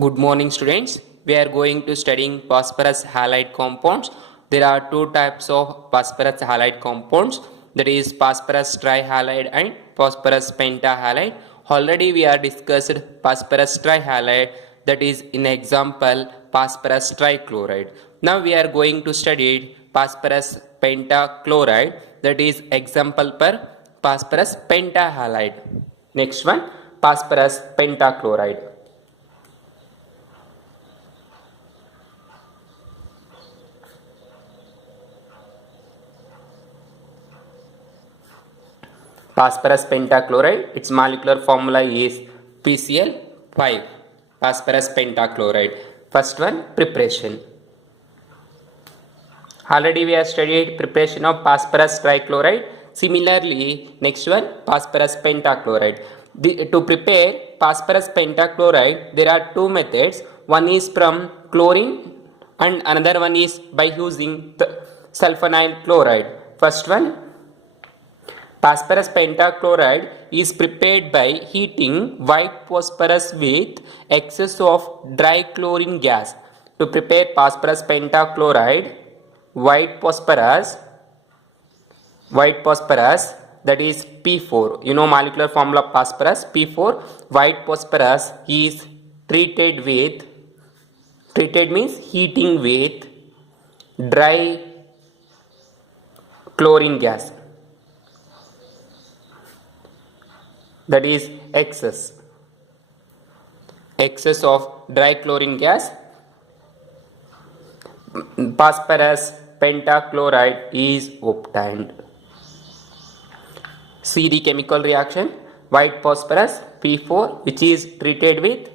Good morning, students. We are going to studying phosphorus halide compounds. There are two types of phosphorus halide compounds, that is phosphorus trihalide and phosphorus pentahalide. Already we are discussed phosphorus trihalide, that is in example phosphorus trichloride. Now we are going to study phosphorus pentachloride, that is example per phosphorus pentahalide. Next one, phosphorus pentachloride. Phosphorus pentachloride, its molecular formula is PCl5. Phosphorus pentachloride. First one, preparation. Already we have studied preparation of phosphorus trichloride. Similarly, next one, phosphorus pentachloride. To prepare phosphorus pentachloride, there are two methods. One is from chlorine and another one is by using the sulfonyl chloride. First one, phosphorus pentachloride is prepared by heating white phosphorus with excess of dry chlorine gas. To prepare phosphorus pentachloride, white phosphorus, that is P4. You know molecular formula of phosphorus, P4. White phosphorus is treated means heating with dry chlorine gas, that is excess of dry chlorine gas. Phosphorus pentachloride is obtained. See the chemical reaction. White phosphorus P4, which is treated with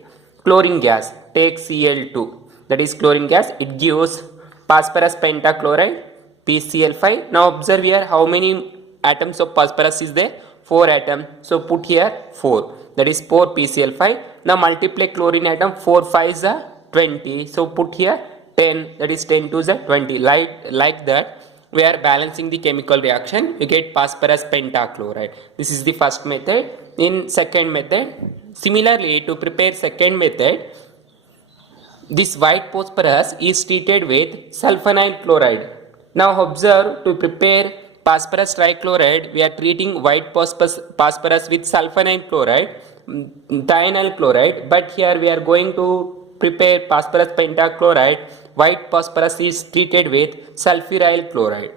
chlorine gas, take Cl2, that is chlorine gas. It gives phosphorus pentachloride PCl5. Now observe here how many atoms of phosphorus is there. 4 atoms. So put here 4, that is 4 PCl5. Now multiply chlorine atom. 4 5s are 20. So put here 10, that is 10 2s are 20. Like that we are balancing the chemical reaction. We get phosphorus pentachloride. This is the first method. In second method, similarly to prepare second method, this white phosphorus is treated with sulfonyl chloride. Now observe, to prepare phosphorus trichloride, we are treating white phosphorus with sulfonyl chloride, thionyl chloride, but here we are going to prepare phosphorus pentachloride. White phosphorus is treated with sulfuryl chloride.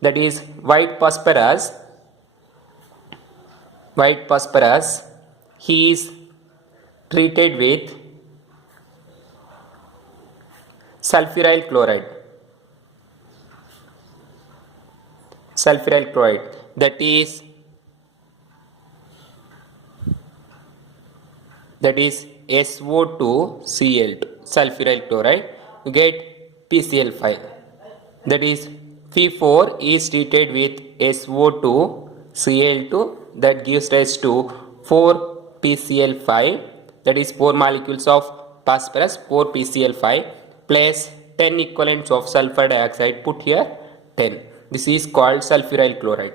That is white phosphorus he is treated with sulfuryl chloride. That is SO2Cl2, sulfuryl chloride. You get PCl5. That is P4 is treated with SO2Cl2, that gives rise to 4 PCl5, that is 4 molecules of phosphorus, 4 PCl5 plus 10 equivalents of sulfur dioxide. Put here 10. This is called sulfuryl chloride.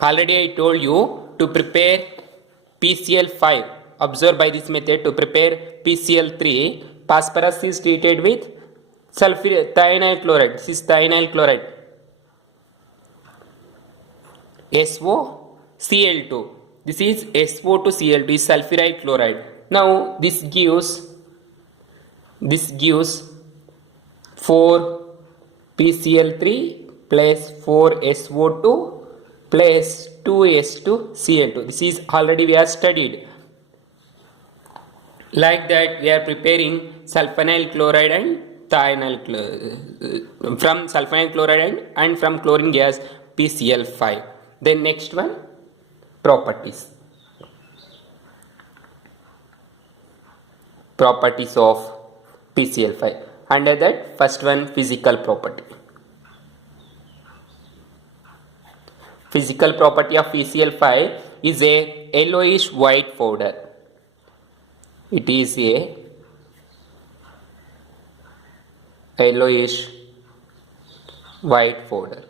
Already I told you to prepare PCl5. Observe by this method, to prepare PCl3, phosphorus is treated with thionyl chloride. This is thionyl chloride. SOCl2. This is SO2Cl2, is sulfuryl chloride. Now this gives 4 PCl3 plus 4 SO2 plus 2S2Cl2. This is already we have studied. Like that we are preparing sulfonyl chloride and thionyl from sulfonyl chloride and from chlorine gas PCl5. Then next one, properties of PCl5. Under that, first one, physical property. Physical property of PCl5 is a yellowish white powder. It is a yellowish white powder.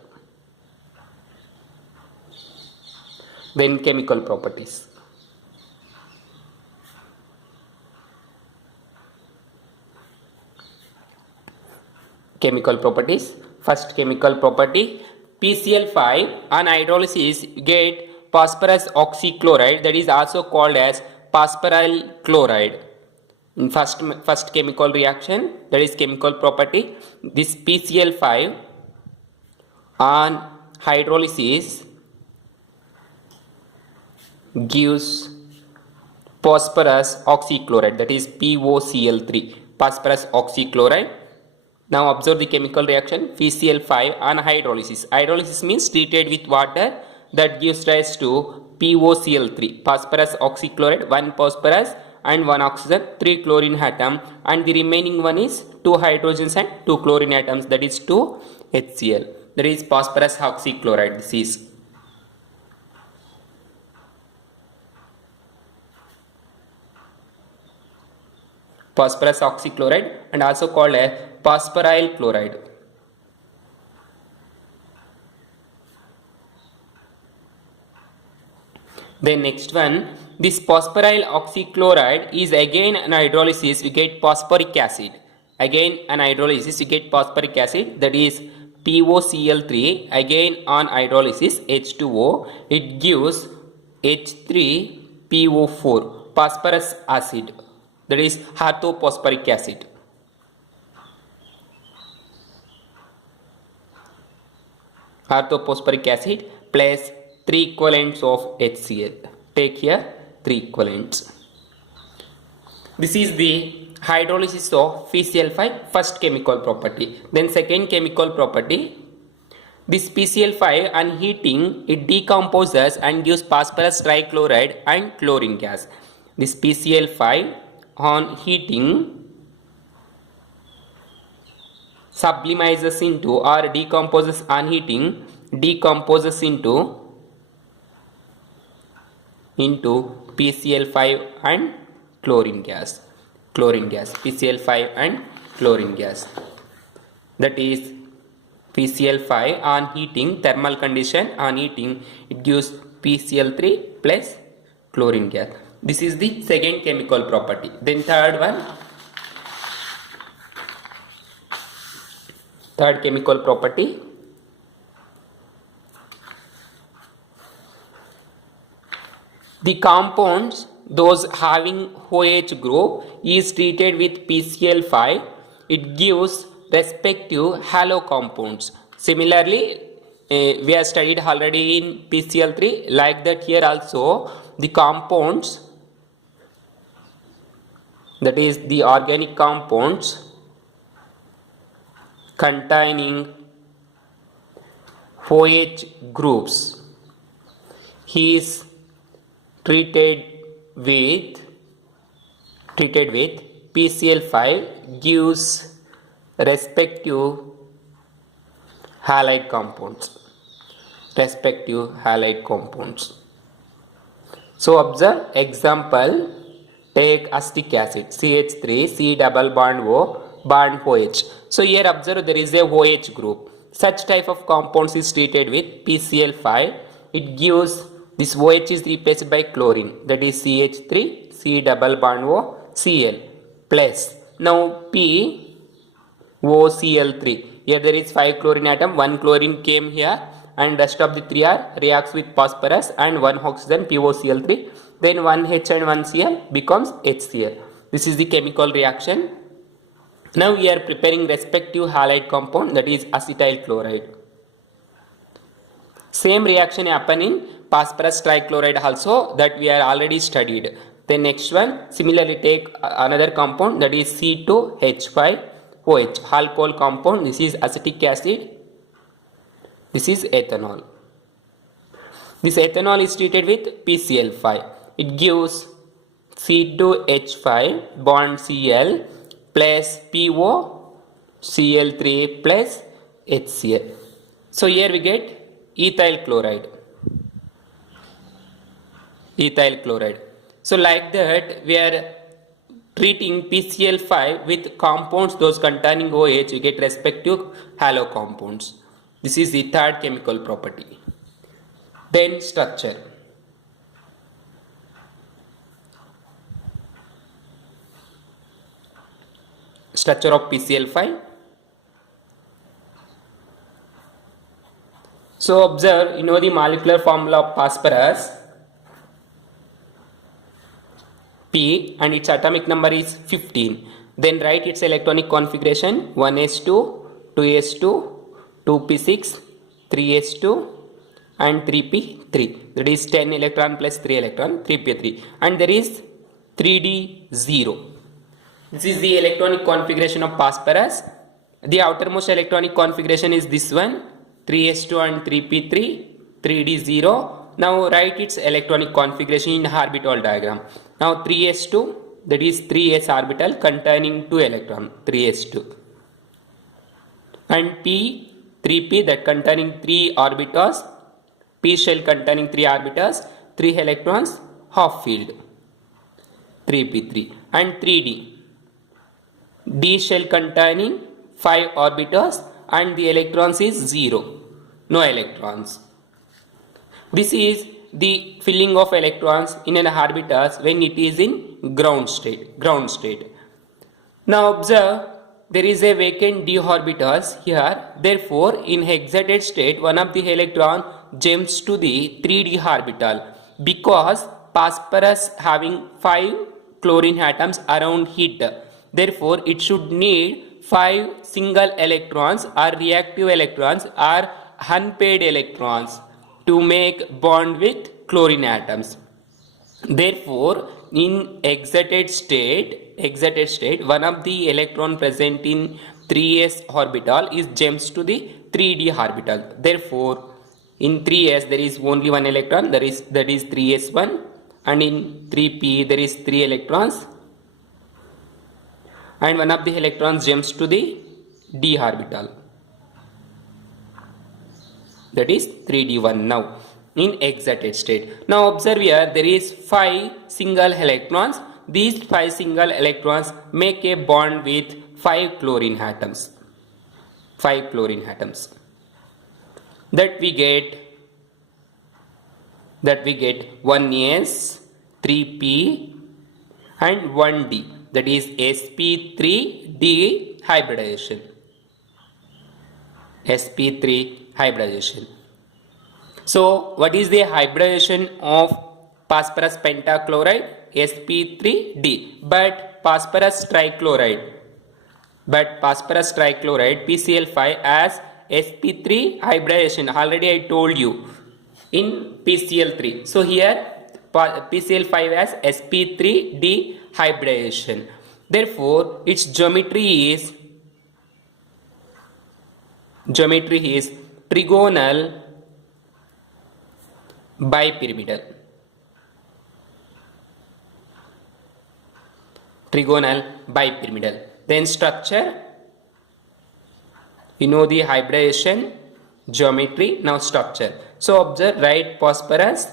Then chemical properties. chemical properties. First chemical property, PCl5 on hydrolysis get phosphorus oxychloride, that is also called as phosphoryl chloride. In first chemical reaction, that is chemical property, this PCl5 on hydrolysis gives phosphorus oxychloride, that is POCl3, phosphorus oxychloride. Now observe the chemical reaction, PCl5 on hydrolysis. Hydrolysis means treated with water, that gives rise to POCl3, phosphorus oxychloride, 1 phosphorus and 1 oxygen, 3 chlorine atom, and the remaining one is 2 hydrogens and 2 chlorine atoms, that is 2 HCl, that is phosphorus oxychloride. This is phosphorus oxychloride and also called a phosphoryl chloride. Then next one, this phosphoryl oxychloride is again an hydrolysis, you get phosphoric acid. Again an hydrolysis you get phosphoric acid, that is POCl3, again on hydrolysis H2O, it gives H3PO4, phosphorus acid, that is orthophosphoric acid. Orthophosphoric acid plus 3 equivalents of HCl. Take here 3 equivalents. This is the hydrolysis of PCl5, first chemical property. Then second chemical property, this PCl5 on heating it decomposes and gives phosphorus trichloride and chlorine gas. This PCl5 on heating sublimizes into or decomposes on heating, decomposes into PCl5 and chlorine gas, PCl5 and chlorine gas, that is PCl5 on heating, thermal condition on heating it gives PCl3 plus chlorine gas. This is the second chemical property. Then third chemical property, the compounds those having OH group is treated with PCl5, it gives respective halo compounds. Similarly, we have studied already in PCl3, like that here also the compounds, that is the organic compounds containing OH groups is treated with PCl5 gives respective halide compounds. So observe example, take acetic acid CH3 C double bond O bond OH. So here observe there is a OH group. Such type of compounds is treated with PCl5. It gives, this OH is replaced by chlorine, that is CH3 C double bond O Cl plus now POCl3. Here there is 5 chlorine atom, 1 chlorine came here and rest of the 3 are reacts with phosphorus and 1 oxygen POCl3, then 1 H and 1 Cl becomes HCl. This is the chemical reaction. Now we are preparing respective halide compound, that is acetyl chloride. Same reaction happen in phosphorus trichloride also, that we are already studied. Then next one, similarly take another compound, that is C2H5OH, alcohol compound. This is acetic acid, this is ethanol. This ethanol is treated with PCl5. It gives C2H5 bond Cl plus POCl3 plus HCl. So here we get ethyl chloride. So like that we are treating PCl5 with compounds those containing OH, you get respective halo compounds. This is the third chemical property. Then structure. Structure of PCl5. So observe, you know the molecular formula of phosphorus, P, and its atomic number is 15. Then write its electronic configuration: 1s2, 2s2, 2p6, 3s2 and 3p3. That is 10 electron plus 3 electron, 3p3. And there is 3d0. This is the electronic configuration of phosphorus. The outermost electronic configuration is this one, 3s2 and 3p3, 3d0. Now write its electronic configuration in orbital diagram. Now 3s2, that is 3s orbital containing 2 electrons, 3s2. And p, 3p, that containing 3 orbitals, p shell containing 3 orbitals, 3 electrons, half filled, 3p3. And 3d, d shell containing 5 orbitals and the electrons is 0, no electrons. This is the filling of electrons in an orbitals when it is in ground state. Now observe, there is a vacant d orbitals here. Therefore, in excited state, one of the electron jumps to the 3d orbital because phosphorus having 5 chlorine atoms around it. Therefore, it should need 5 single electrons or reactive electrons or unpaired electrons to make bond with chlorine atoms. Therefore, in excited state, one of the electron present in 3s orbital is jumps to the 3d orbital. Therefore, in 3s there is only one electron, that is 3s1, and in 3p there is 3 electrons, and one of the electrons jumps to the d orbital, that is 3d1 now in excited state. Now observe here, there is 5 single electrons. These 5 single electrons make a bond with 5 chlorine atoms. 5 chlorine atoms. That we get 1s, 3p and 1d, that is sp3d hybridization. sp3 hybridization. So what is the hybridization of phosphorus pentachloride? sp3d. But phosphorus trichloride PCl5 as sp3 hybridization. Already I told you in PCl3. So here PCl5 as sp3d hybridization. Therefore its geometry is trigonal bipyramidal. Then structure, you know the hybridization, geometry, now structure. So observe, write phosphorus,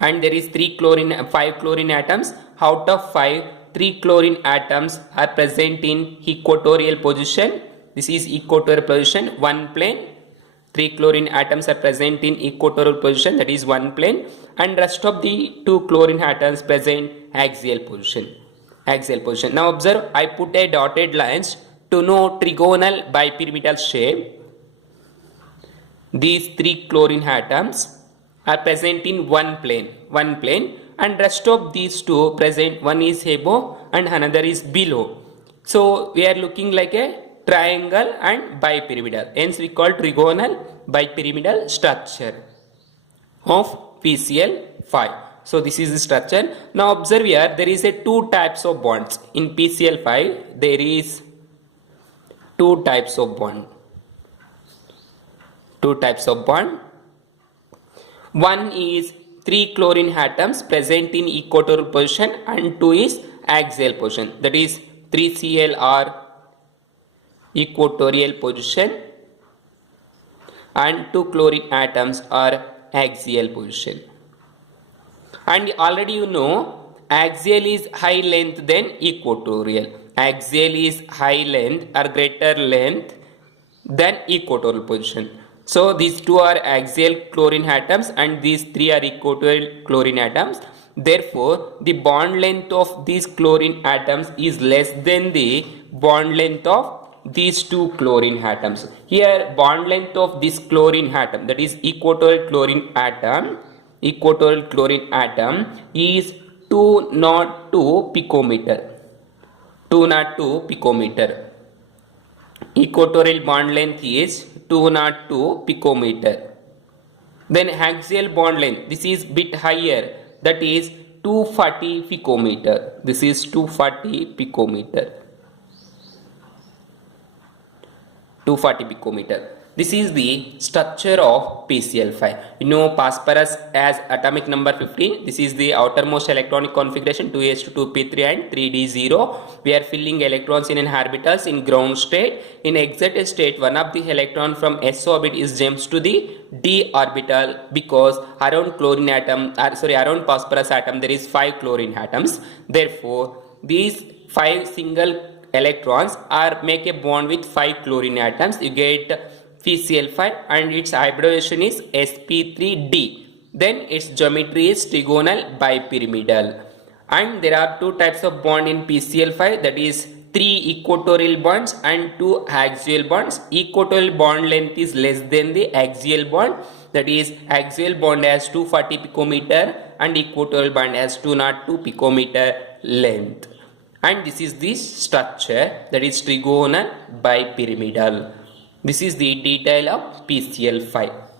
and there is 5 chlorine atoms. Out of 5, 3 chlorine atoms are present in equatorial position. This is equatorial position, one plane. 3 chlorine atoms are present in equatorial position, that is one plane, and rest of the 2 chlorine atoms present axial position. Now observe, I put a dotted lines to know trigonal bipyramidal shape. These 3 chlorine atoms are present in one plane, and rest of these 2 present, one is above and another is below. So we are looking like a triangle and bipyramidal. Hence we call trigonal bipyramidal structure of PCl5. So this is the structure. Now observe here, there is a 2 types of bonds. In PCl5 there is 2 types of bond. One is 3 chlorine atoms present in equatorial position and 2 is axial position, that is 3Cl are equatorial position and 2 chlorine atoms are axial position. And already you know, axial is high length than equatorial. Axial is high length or greater length than equatorial position. So these 2 are axial chlorine atoms and these 3 are equatorial chlorine atoms. Therefore, the bond length of these chlorine atoms is less than the bond length of these two chlorine atoms. Here bond length of this chlorine atom, that is equatorial chlorine atom is 202 picometer. 202 picometer. Equatorial bond length is 202 picometer. Then axial bond length, this is bit higher, that is 240 picometer. This is 240 picometer. 240 picometer. This is the structure of PCl5. You know phosphorus as atomic number 15. This is the outermost electronic configuration 2s2 2p3 and 3d0. We are filling electrons in orbitals in ground state. In excited state, one of the electron from s orbit is jumps to the d orbital because around chlorine atom, around phosphorus atom there is 5 chlorine atoms. Therefore, these 5 single electrons are make a bond with 5 chlorine atoms. You get PCl5 and its hybridization is sp3d. Then its geometry is trigonal bipyramidal. And there are two types of bond in PCl5, that is 3 equatorial bonds and 2 axial bonds. Equatorial bond length is less than the axial bond, that is axial bond has 240 picometer and equatorial bond has 202 picometer length. And this is the structure, that is trigonal bipyramidal. This is the detail of PCl5.